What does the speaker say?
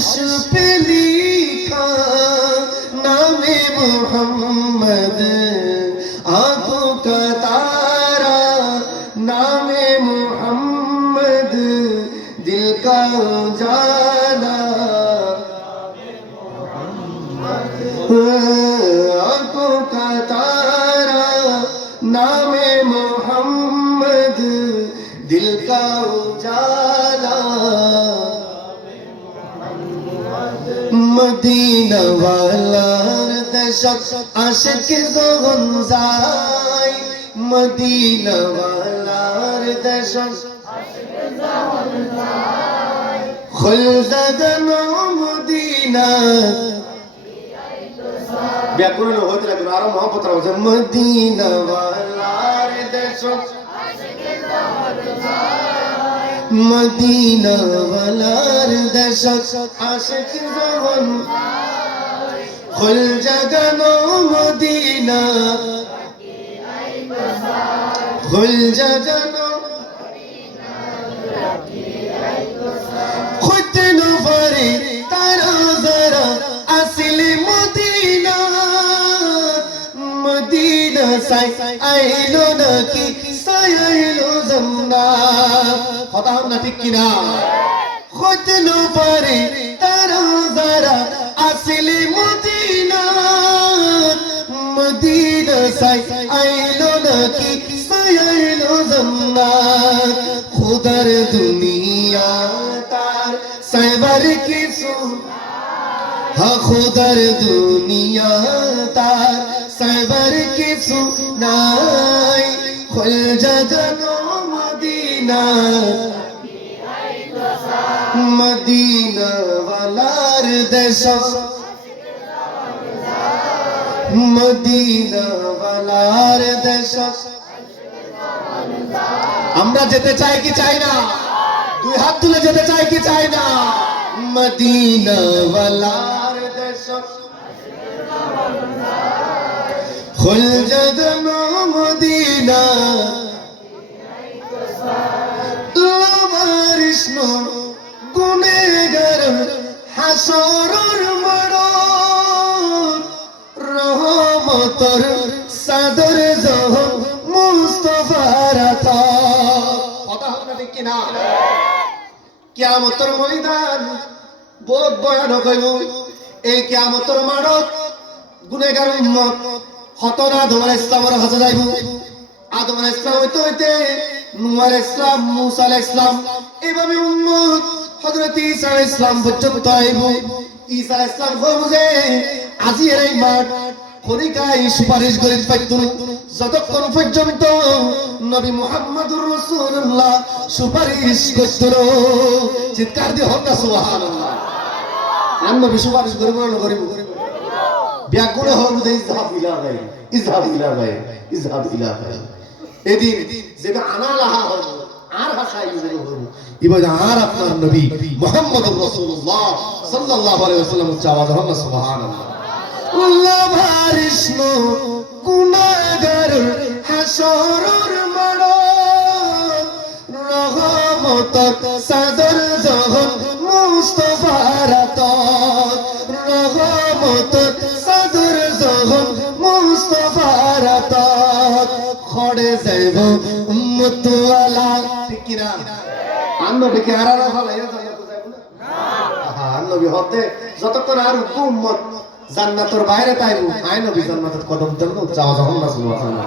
अर्श पे लिखा नामे मोहम्मद आंखों का तारा नामे मोहम्मद दिल का उजाला आंखों का तारा नामे मोहम्मद दिल का उजाला मदीना वालार दशक आशिक ज़ोगंज़ाई मदीना वालार दशक खुलदनो मदीना ব্যাকরণ হতে লাগে আরো মহব্বত রাখছে মদিনা ওয়ালার দেশক মদিনা ওয়ালার দেশক আশিক জওয়ান খুল জাগানো মদিনা খুল জাগানো খুদ নফরে তারা যারা আসলে মদিনা মদিনা সাই আইলো নাকি সাই আইলো জান্না কথা না ঠিক কিনা খুদ নফরে তারা যারা আসলে মদিনা মদিনা সাই আইলো নাকি সাই আইলো জান্না খুদার দুনিয়া তার সাইবার কিছু हाँ खुदर दुनिया तार सबर की सुनाई खुल जगनो मदीना मदीना वालार देशक मदीना वालार देशक আমরা যেতে চাই কি চাই না দুই হাত তুলে যেতে চাই কি চাই না মদিনা ওয়ালার দেশক খুল জাগানো মদিনা লামারিষ্ণ গুনেগার হাসরের মাঠ রহমতের চাদর জহ মুস্তাফার আতা কথা হবে ঠিক কিনা কিয়ামতের ময়দান বহুত ভয়ানক হইব এই কিয়ামতের মাঠত গুনেগার উম্মত হতরা আদম আলাইহিস সালামের কাছে যাইব আদম আলাইহিস সালাম হইতে হইতে নূহ আলাইহিস সালাম মূসা আলাইহিস সালাম এভাবে উম্মত হযরত ঈসা আলাইহিস সালাম পর্যন্ত আইব ঈসা আলাইহিস সালাম বুঝে আজি এই মাঠ খরিকাই সুপারিশ করে পাইতো যতক্ষণ পর্যন্ত নবী মুহাম্মদুর রাসূলুল্লাহ সুপারিশ করতেন চিৎকার দিয়ে হোক না সুবহানাল্লাহ আর নবী সুপারিশ করব না করিব ব্যাকুলে হোক দে ইজহাব ইলা গায় ইজহাব ইলা গায় ইজহাব ইলা গায় এদিন যেটা আনা লাহা হল আর ভাষায় ইউজ করব ইবাদ আর আপনার নবী মুহাম্মদুর রাসূলুল্লাহ সাল্লাল্লাহু আলাইহি ওয়াসাল্লাম চাওয়া হোক না সুবহানাল্লাহ লাভারিষ্ণ গুনাহগার হাসরের মাঠ রহমতের চাদর জহন মুস্তাফার আতা রহমতের চাদর জহন মুস্তাফার আতা খড়ে যাইব উম্মত ওয়ালা ঠিক কি না আনবি কি আরারা ফলাইয়া জান্নাতে যাইব না হ্যাঁ আনবি হতে যতক্ষণ আর উম্মত জান্নাতের বাইরে তাইবো আয় নবী জান্নাতের কদম দেন চাওয়া যখন না সুবহানাল্লাহ